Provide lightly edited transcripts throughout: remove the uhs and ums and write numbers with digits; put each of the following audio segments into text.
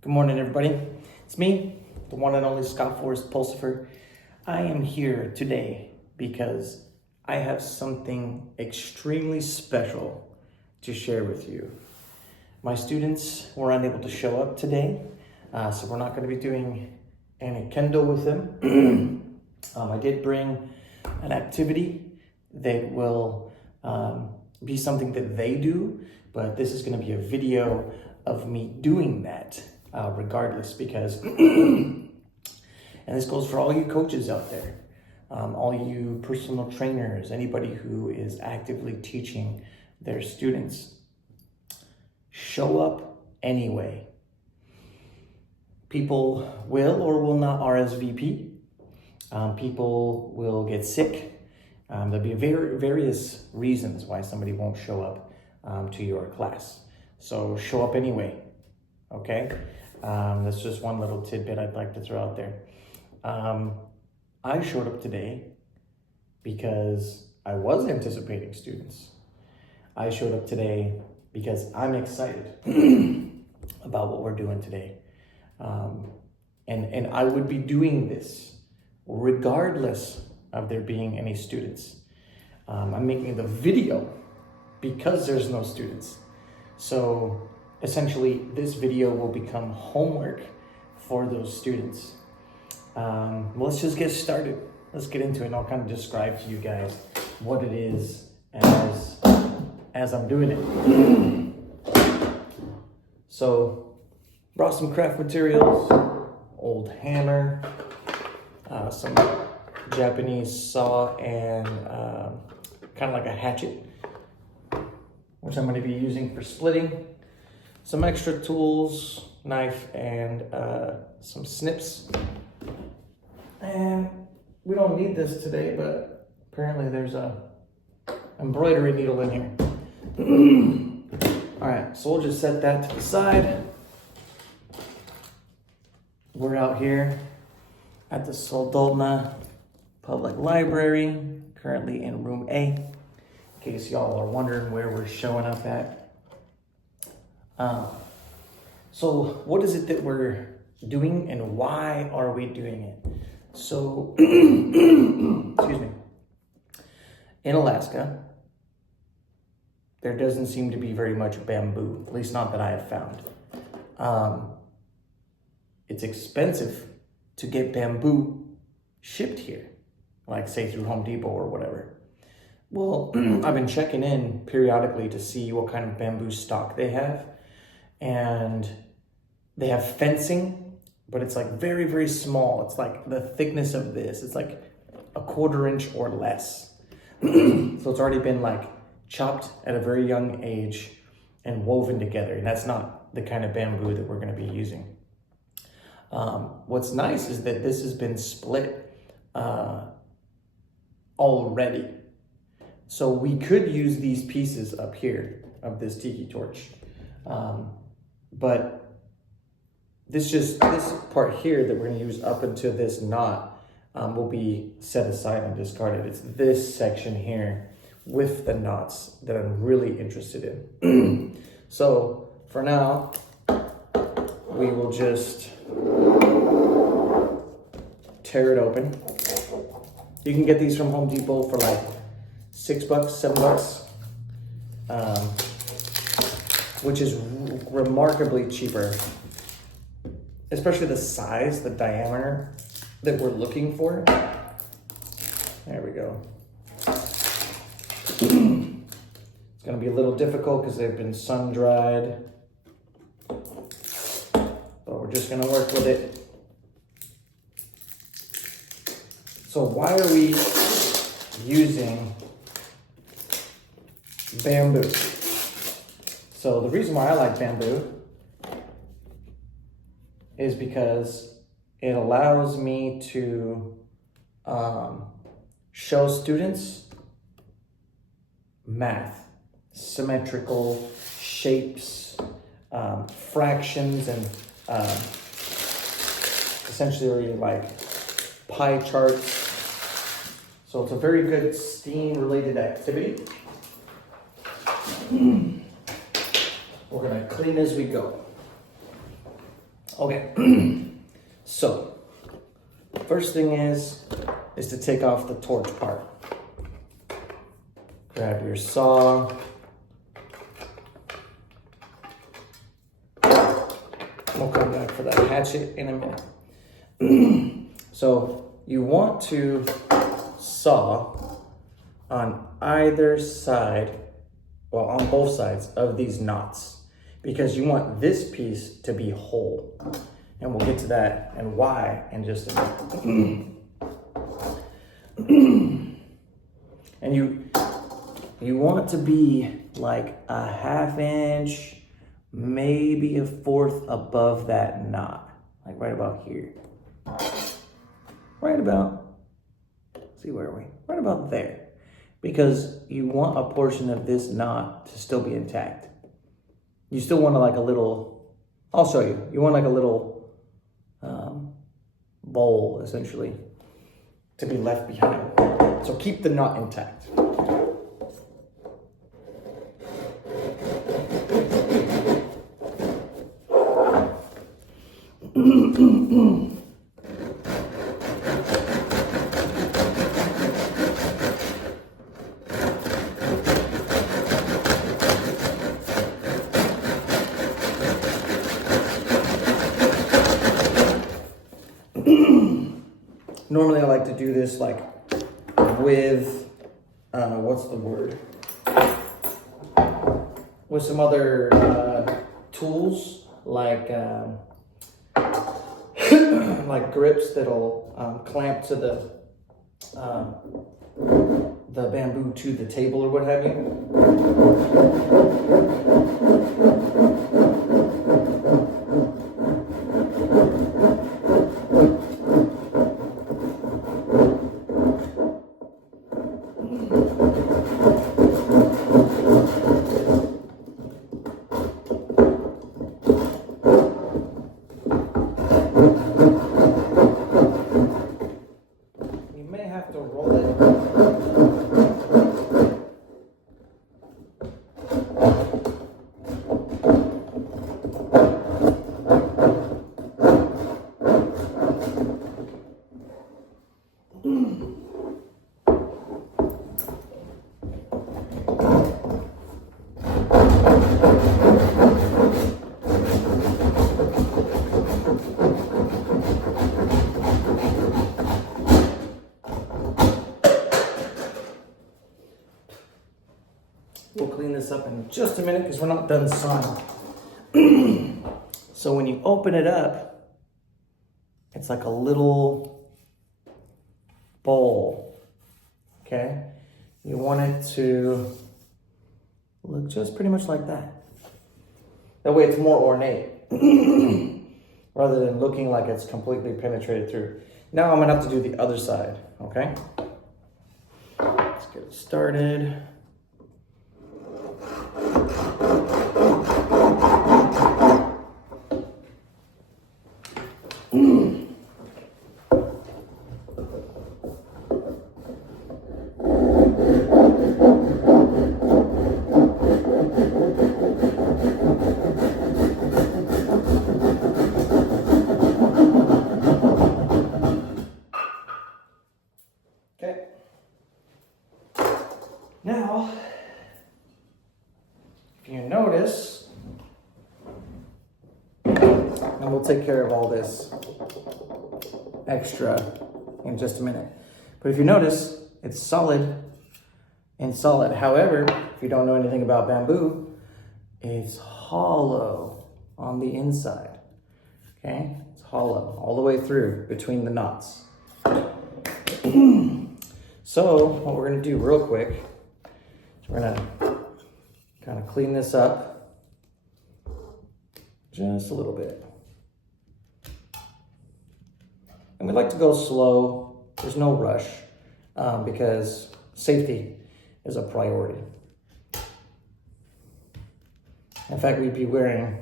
Good morning, everybody. It's me, the one and only Forest Pulsipher. I am here today because I have something extremely special to share with you. My students were unable to show up today, so we're not going to be doing any Kendo with them. I did bring an activity that will be something that they do, but this is going to be a video of me doing that regardless, because and this goes for all you coaches out there, all you personal trainers, anybody who is actively teaching their students. Show up anyway. People will or will not RSVP. People will get sick. There'll be various reasons why somebody won't show up to your class. So show up anyway, okay? That's just one little tidbit I'd like to throw out there. I showed up today because I was anticipating students. I showed up today because I'm excited about what we're doing today. And I would be doing this regardless of there being any students. I'm making the video because there's no students. So essentially this video will become homework for those students. Let's just get started. Let's get into it, and I'll kind of describe to you guys what it is as I'm doing it. So brought some craft materials, old hammer, some Japanese saw, and kind of like a hatchet, which I'm going to be using for splitting. Some extra tools, knife, and some snips. And we don't need this today, but apparently there's a embroidery needle in here. All right, so we'll just set that to the side. We're out here at the Soldotna Public Library, currently in room A, in case y'all are wondering where we're showing up at. So what is it that we're doing and why are we doing it? So, excuse me, in Alaska, there doesn't seem to be very much bamboo, at least not that I have found. It's expensive to get bamboo shipped here, like say through Home Depot or whatever. Well, I've been checking in periodically to see what kind of bamboo stock they have. And they have fencing, but it's like very, very small. It's like the thickness of this. It's like a 1/4 inch or less. So it's already been like chopped at a very young age and woven together. And that's not the kind of bamboo that we're gonna be using. What's nice is that this has been split already. So we could use these pieces up here of this tiki torch. But this part here that we're gonna use up into this knot will be set aside and discarded. It's this section here with the knots that I'm really interested in. So for now, we will just tear it open. You can get these from Home Depot for like $6, $7, which is remarkably cheaper, especially the size, the diameter that we're looking for. There we go. It's gonna be a little difficult because they've been sun dried, but we're just gonna work with it. So why are we using bamboo? So the reason why I like bamboo is because it allows me to show students math, symmetrical shapes, fractions, and essentially like pie charts. So it's a very good STEAM-related activity. We're gonna clean as we go. Okay, so first thing is to take off the torch part. Grab your saw. We'll come back for that hatchet in a minute. So you want to saw on either side, well, on both sides of these knots, because you want this piece to be whole. And we'll get to that and why in just a minute. And you want it to be like a 1/2 inch, maybe a 1/4 above that knot, like right about here. Right about, see where are we? Right about there. Because you want a portion of this knot to still be intact. You still want like a little, I'll show you. You want like a little bowl, essentially, to be left behind. So keep the knot intact. Normally I like to do this like with, what's the word? With some other tools like like grips that'll clamp to the bamboo to the table or what have you. We'll clean this up in just a minute because we're not done sawing. So when you open it up, it's like a little bowl, okay? You want it to look just pretty much like that. That way it's more ornate, rather than looking like it's completely penetrated through. Now I'm gonna have to do the other side, okay? Let's get it started. Okay. Now, if you notice, and we'll take care of all this extra in just a minute. But if you notice, it's solid and solid. However, if you don't know anything about bamboo, it's hollow on the inside. Okay? It's hollow all the way through between the knots. So what we're gonna do real quick is we're gonna kind of clean this up just a little bit. And we like to go slow. There's no rush because safety is a priority. In fact, we'd be wearing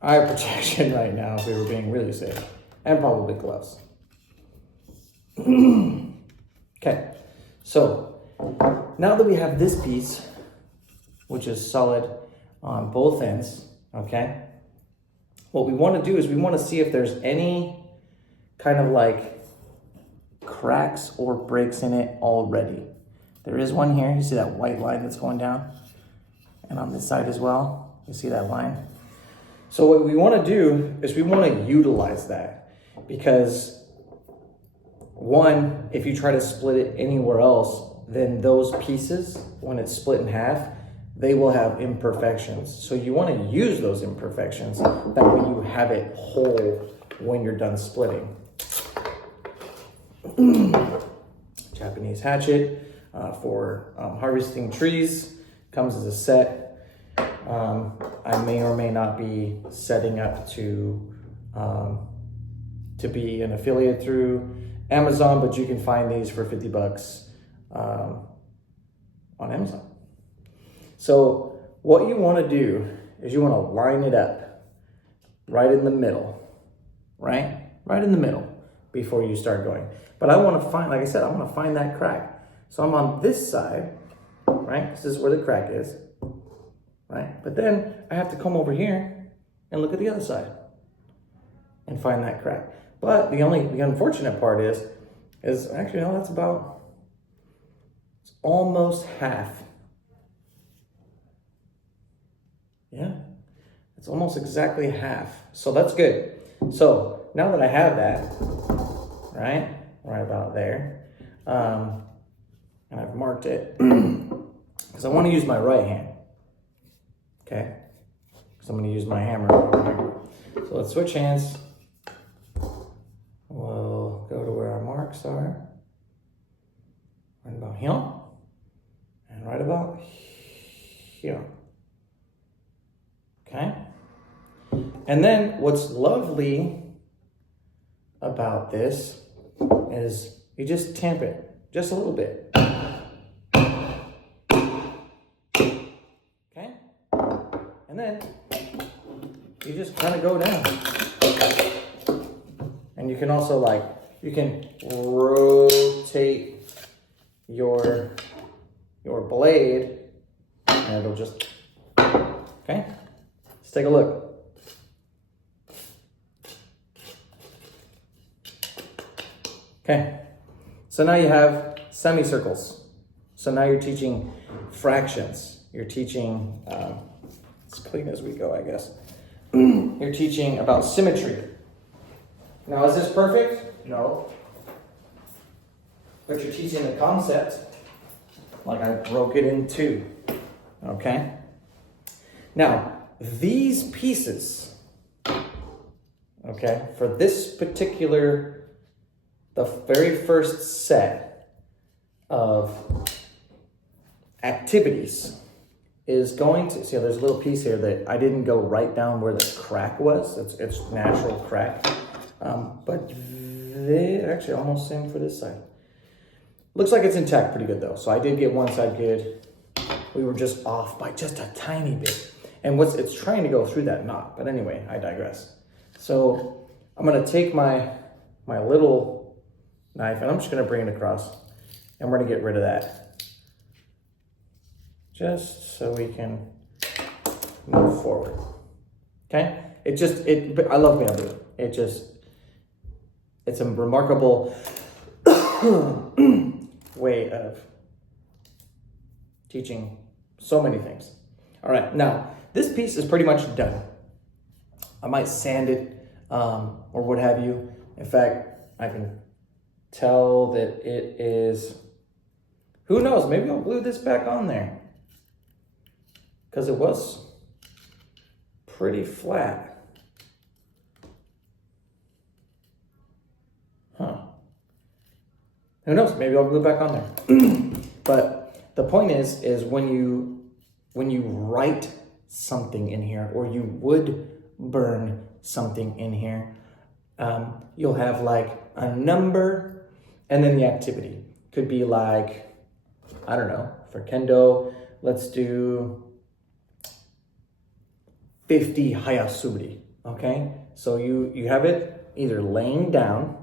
eye protection right now if we were being really safe, and probably gloves. Okay, so now that we have this piece, which is solid on both ends, okay, what we want to do is we want to see if there's any kind of like cracks or breaks in it already. There is one here. You see that white line that's going down? And on this side as well, you see that line? So what we want to do is we want to utilize that, because one, if you try to split it anywhere else, then those pieces, when it's split in half, they will have imperfections. So you want to use those imperfections. That way you have it whole when you're done splitting. Japanese hatchet for harvesting trees, comes as a set. I may or may not be setting up to be an affiliate through Amazon, but you can find these for $50 on Amazon. So what you want to do is you want to line it up right in the middle, right in the middle before you start going. But I want to find, like I said, I want to find that crack. So I'm on this side, right? This is where the crack is, right? But then I have to come over here and look at the other side and find that crack. But the unfortunate part is actually, no, it's almost half. Yeah, it's almost exactly half. So that's good. So now that I have that, right about there, and I've marked it, because I want to use my right hand, okay? Because I'm going to use my hammer over here. So let's switch hands. We'll go to where our marks are. Right about here. And right about here. Okay? And then what's lovely about this is you just tamp it just a little bit. Okay? And then you just kind of go down. And you can also you can rotate your blade and it'll just, okay? Let's take a look. Okay, so now you have semicircles. So now you're teaching fractions. You're teaching, as clean as we go, I guess. You're teaching about symmetry. Now, is this perfect? No. But you're teaching the concept, like I broke it in two, okay? Now, these pieces, okay, for this particular, the very first set of activities is going to, see, there's a little piece here that I didn't go right down where the crack was. It's natural crack. But they actually almost same for this side. Looks like it's intact pretty good though. So I did get one side good. We were just off by just a tiny bit. And it's trying to go through that knot. But anyway, I digress. So I'm gonna take my little knife and I'm just gonna bring it across and we're gonna get rid of that. Just so we can move forward. Okay? I love being able to do it. It's a remarkable way of teaching so many things. All right, now this piece is pretty much done. I might sand it or what have you. In fact, I can tell that it is, who knows, maybe I'll glue this back on there because it was pretty flat. Who knows? Maybe I'll glue it back on there. But the point is when you write something in here, or you would burn something in here, you'll have like a number and then the activity. Could be like, I don't know, for Kendo, let's do 50 hayasuri, okay? So you have it either laying down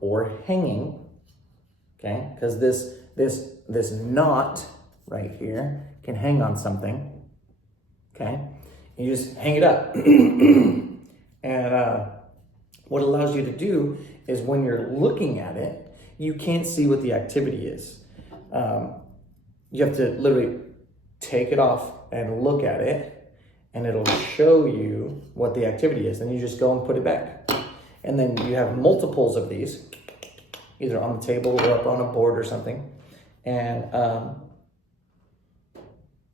or hanging, okay? Because this knot right here can hang on something, okay? You just hang it up. And what it allows you to do is when you're looking at it, you can't see what the activity is. You have to literally take it off and look at it, and it'll show you what the activity is. Then you just go and put it back. And then you have multiples of these, either on the table or up on a board or something. And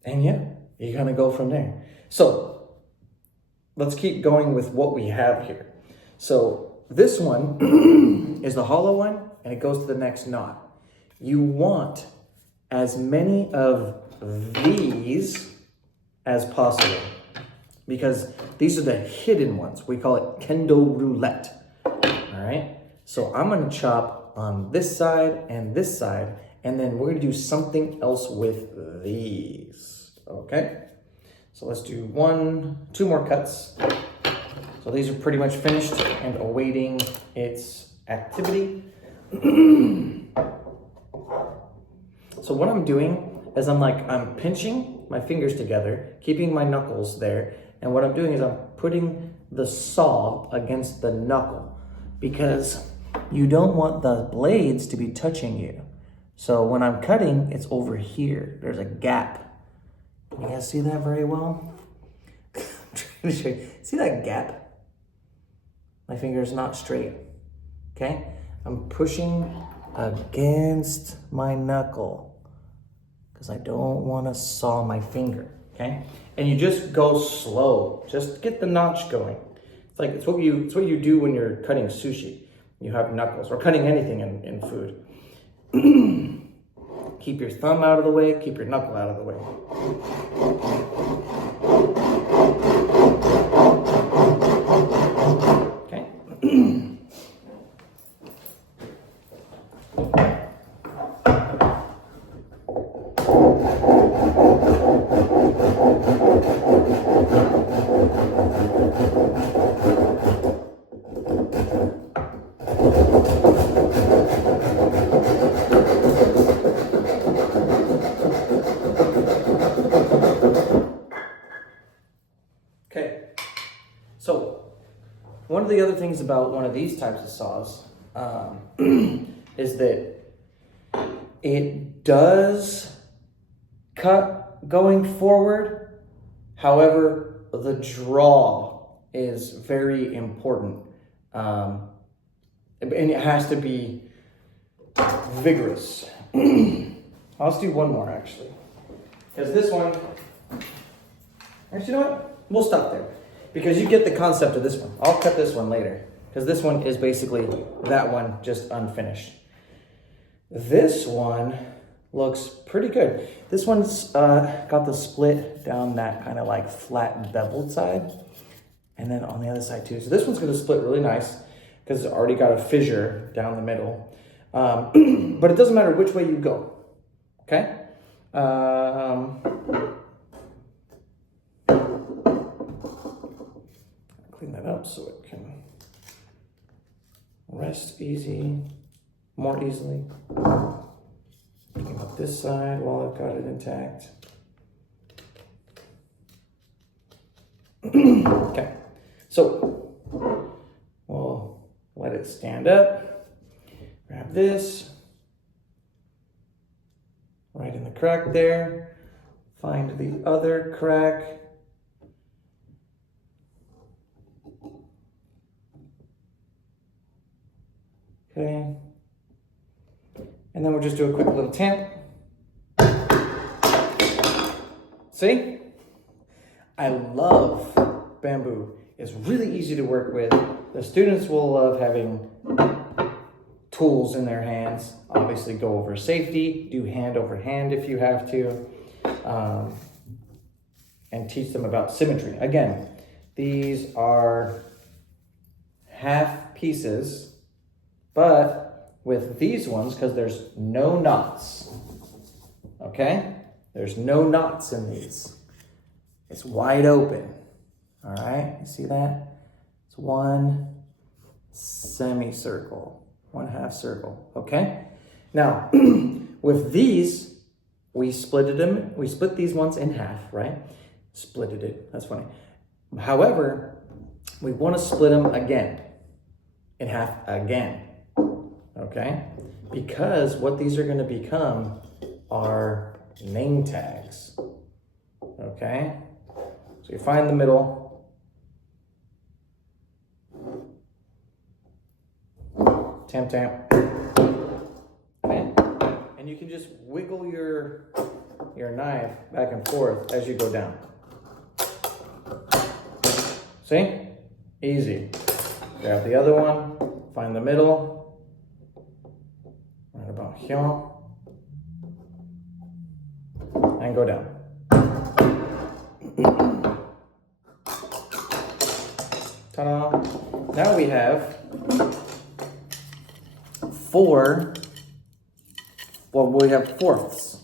yeah, you're gonna go from there. So let's keep going with what we have here. So this one is the hollow one, and it goes to the next knot. You want as many of these as possible, because these are the hidden ones. We call it Kendo Roulette. All right, so I'm gonna chop on this side, and then we're gonna do something else with these, okay? So let's do 2 more cuts. So these are pretty much finished and awaiting its activity. So what I'm doing is I'm pinching my fingers together, keeping my knuckles there, and what I'm doing is I'm putting the saw against the knuckle, because you don't want the blades to be touching you. So when I'm cutting, it's over here. There's a gap. Can you guys see that very well? I'm trying to show you. See that gap? My finger's not straight, okay? I'm pushing against my knuckle because I don't want to saw my finger, okay? And you just go slow. Just get the notch going. It's what you do when you're cutting sushi. You have knuckles, or cutting anything in food. Keep your thumb out of the way, keep your knuckle out of the way. Okay. So, one of the other things about one of these types of saws is that it does cut going forward. However, the draw is very important. And it has to be vigorous. Let's do one more, actually. Because this one, actually, you know what? We'll stop there. Because you get the concept of this one. I'll cut this one later, because this one is basically that one just unfinished. This one looks pretty good. This one's got the split down that kind of like flat beveled side, and then on the other side too. So this one's going to split really nice because it's already got a fissure down the middle. But it doesn't matter which way you go. Okay. Clean that up so it can rest more easily. Clean up this side while I've got it intact. Okay, so we'll let it stand up. Grab this, right in the crack there. Find the other crack. Okay, and then we'll just do a quick little tamp. See? I love bamboo. It's really easy to work with. The students will love having tools in their hands. Obviously go over safety, do hand over hand if you have to, and teach them about symmetry. Again, these are half pieces, but with these ones, because there's no knots, okay? There's no knots in these. It's wide open, all right? You see that? It's one semicircle, one half circle, okay? Now, with these, we split these ones in half, right? Splitted it, that's funny. However, we want to split them again, in half again, okay? Because what these are going to become are name tags, okay? So you find the middle, tamp, tamp, okay? And you can just wiggle your knife back and forth as you go down. See? Easy. Grab the other one, find the middle, right about here, and go down. Ta-da! Now we have we have fourths,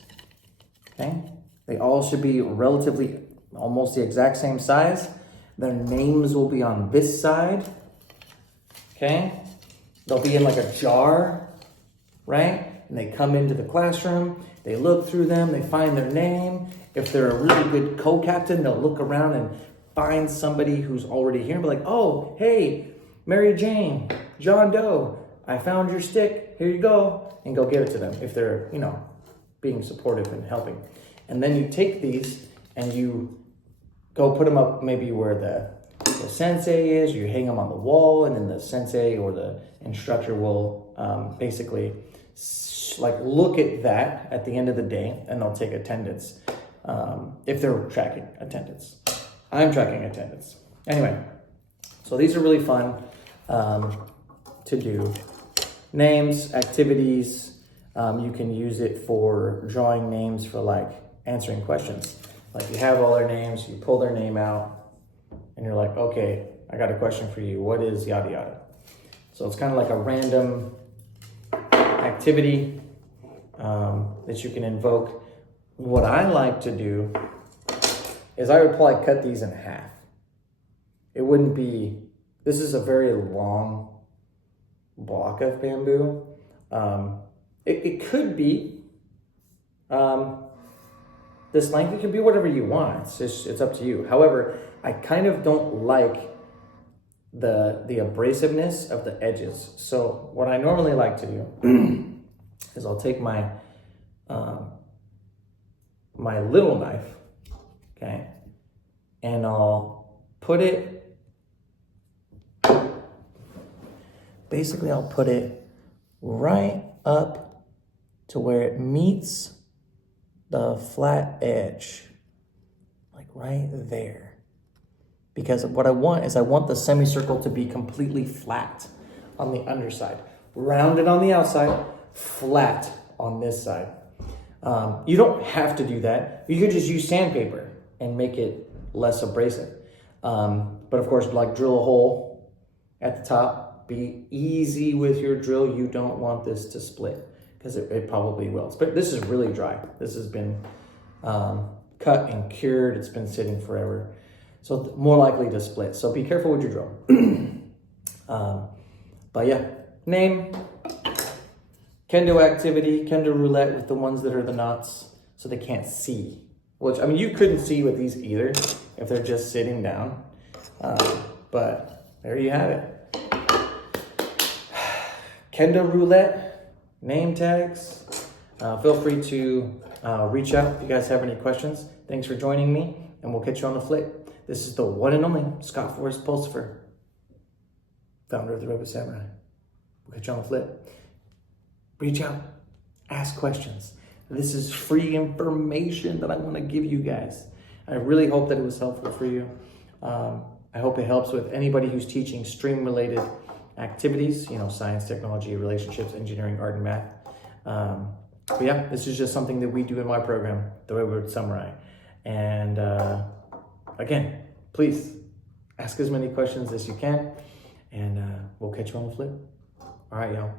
okay? They all should be relatively, almost the exact same size. Their names will be on this side, okay? They'll be in like a jar, right? And they come into the classroom, they look through them, they find their name. If they're a really good co-captain, they'll look around and find somebody who's already here and be like, oh, hey, Mary Jane, John Doe, I found your stick, here you go, and go give it to them if they're, being supportive and helping. And then you take these and you go put them up maybe where the sensei is, you hang them on the wall, and then the sensei or the instructor will basically look at that at the end of the day, and they'll take attendance if they're tracking attendance. I'm tracking attendance. Anyway, so these are really fun to do. Names, activities, you can use it for drawing names for like answering questions. Like you have all their names, you pull their name out, and you're like, okay, I got a question for you. What is yada yada? So it's kind of like a random activity that you can invoke. What I like to do is I would probably cut these in half. It wouldn't be, this is a very long block of bamboo. It could be this length. It can be whatever you want. It's up to you. However, I kind of don't like the abrasiveness of the edges. So what I normally like to do is I'll take my my little knife, okay, and I'll put it, basically I'll put it right up to where it meets the flat edge, like right there. Because what I want is I want the semicircle to be completely flat on the underside, rounded on the outside, flat on this side. You don't have to do that. You could just use sandpaper and make it less abrasive. But of course, like drill a hole at the top. Be easy with your drill. You don't want this to split because it probably will. But this is really dry. This has been cut and cured. It's been sitting forever. So more likely to split. So be careful with your drill. But yeah, name, Kendo activity, Kendo roulette with the ones that are the knots so they can't see. Which, I mean, you couldn't see with these either if they're just sitting down. But there you have it. Kendo roulette, name tags. Feel free to reach out if you guys have any questions. Thanks for joining me, and we'll catch you on the flip. This is the one and only Scott Forest Pulsipher, founder of the Redwood Samurai. We'll catch you on the flip. Reach out, ask questions. This is free information that I want to give you guys. I really hope that it was helpful for you. I hope it helps with anybody who's teaching STREAM-related activities, science, technology, relationships, engineering, art, and math. But yeah, this is just something that we do in my program, the Redwood Samurai. And again, please ask as many questions as you can, and we'll catch you on the flip. All right, y'all.